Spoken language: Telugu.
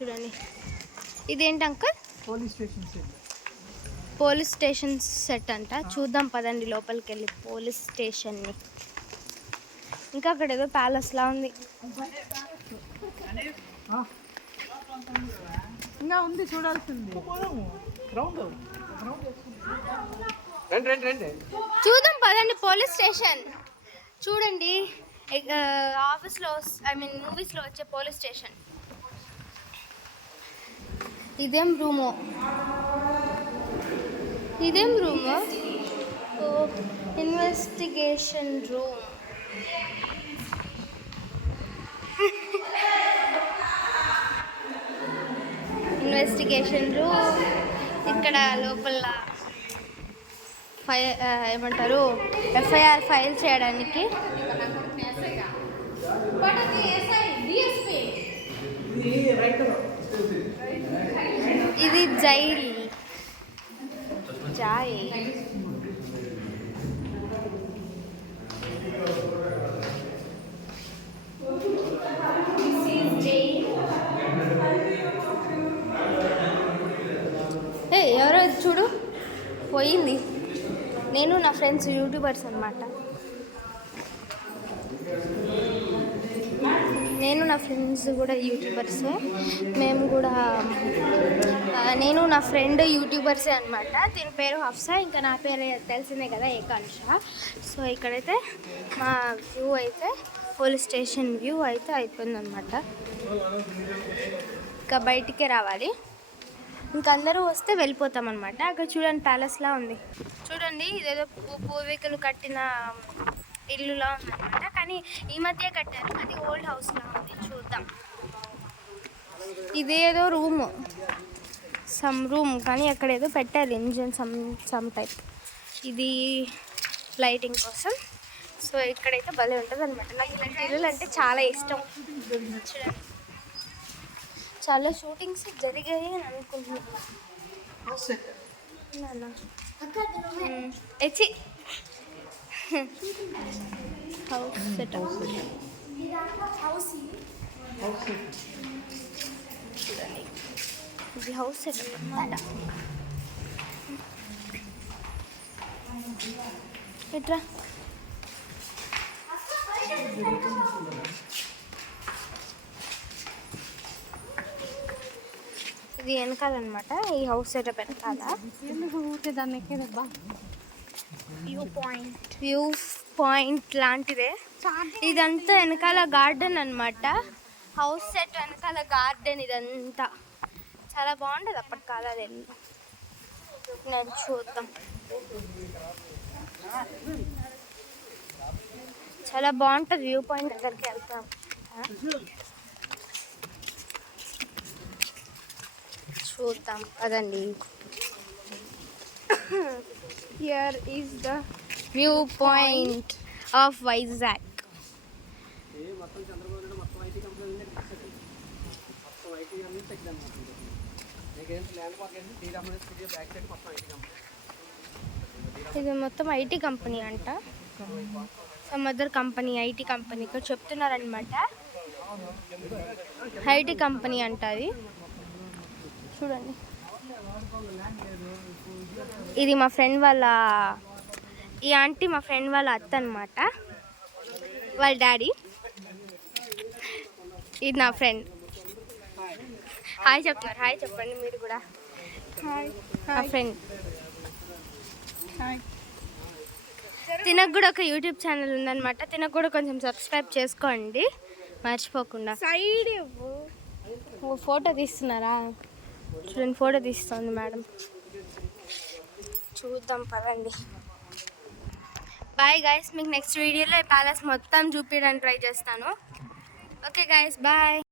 చూడండి, ఇదేంటి అంకల్? పోలీస్ స్టేషన్ సెట్ అంట. చూద్దాం పదండి లోపలికి వెళ్ళి పోలీస్ స్టేషన్ని. ఇంకా అక్కడ ఏదో ప్యాలెస్ లా ఉంది. ఇంకా ఉంది చూడాల్సింది. చూద్దాం పదండి పోలీస్ స్టేషన్. చూడండి, ఆఫీస్లో మూవీస్లో వచ్చే పోలీస్ స్టేషన్. ఇదేం రూమో? Investigation room. ఇక్కడ లోపల ఏమంటారు, ఎఫ్ఐఆర్ ఫైల్ చేయడానికి. ఇది జైల్. ఎవరో చూడు పోయింది. నేను నా ఫ్రెండ్స్ యూట్యూబర్స్ అనమాట. నేను నా ఫ్రెండ్స్ కూడా యూట్యూబర్సే. నేను నా ఫ్రెండ్ యూట్యూబర్సే అనమాట. దీని పేరు హఫ్సా, ఇంకా నా పేరు తెలిసిందే కదా, ఏకాంక్ష. సో ఇక్కడైతే మా వ్యూ అయితే పోలీస్ స్టేషన్ వ్యూ అయితే అయిపోయిందనమాట. ఇంకా బయటికే రావాలి. ఇంకా అందరూ వస్తే వెళ్ళిపోతాం అనమాట. అక్కడ చూడండి ప్యాలెస్లా ఉంది. చూడండి, ఇదేదో పూర్వీకులు కట్టిన ఇల్లులా ఉందన్నమాట. కానీ ఈ మధ్య కట్టారు, అది ఓల్డ్ హౌస్లా ఉంది. చూద్దాం. ఇదేదో రూమ్ కానీ అక్కడ ఏదో పెట్టారు ఇంజిన్ సమ్ టైప్. ఇది లైటింగ్ కోసం. సో ఇక్కడైతే భలే ఉంటుంది అనమాట. నాకు ఇలాంటి ఇల్లులు అంటే చాలా ఇష్టం. చూడండి, చాలా షూటింగ్స్ జరిగాయి అని అనుకుంటున్నాను. హౌస్ సెట్ చూడండి, ఇది హౌస్ సెట్ అన్నమాట. ఎట్రా ఇది వెనకాలన్నమాట. ఈ హౌస్ సెటప్ వెనకాల వ్యూ పాయింట్ లాంటిదే. ఇదంతా వెనకాల గార్డెన్ అన్నమాట. హౌస్ సెట్ వెనకాల గార్డెన్. ఇదంతా చాలా బాగుంటుంది అప్పటి కాలాలు. నేను చూద్దాం. చాలా బాగుంటుంది వ్యూ పాయింట్ దగ్గరికి వెళ్తాం. చూద్దాం అదండి. Here is the view point of Vizag. ఇది మొత్తం ఐటీ కంపెనీ అంట. Some other company, IT company ఇక్కడ చెప్తున్నారనమాట. ఐటీ కంపెనీ అంట అది. చూడండి, ఇది మా ఫ్రెండ్ వాళ్ళ, ఈ ఆంటీ మా ఫ్రెండ్ వాళ్ళ అత్త అనమాట, వాళ్ళ డాడీ. ఇది నా ఫ్రెండ్. హాయ్ చెప్తున్నారు. హాయ్ చెప్పండి మీరు కూడా. నా ఫ్రెండ్. తినకు కూడా ఒక యూట్యూబ్ ఛానల్ ఉందన్నమాట. తినకు కూడా కొంచెం సబ్స్క్రైబ్ చేసుకోండి మర్చిపోకుండా. సైడ్ ఫోటో తీస్తున్నారా? చూడండి, ఫోటో తీస్తుంది మేడం. చూద్దాం పదండి. Bye guys. మీకు నెక్స్ట్ వీడియోలో ఈ ప్యాలెస్ మొత్తం చూపించడానికి ట్రై చేస్తాను. Okay guys, bye.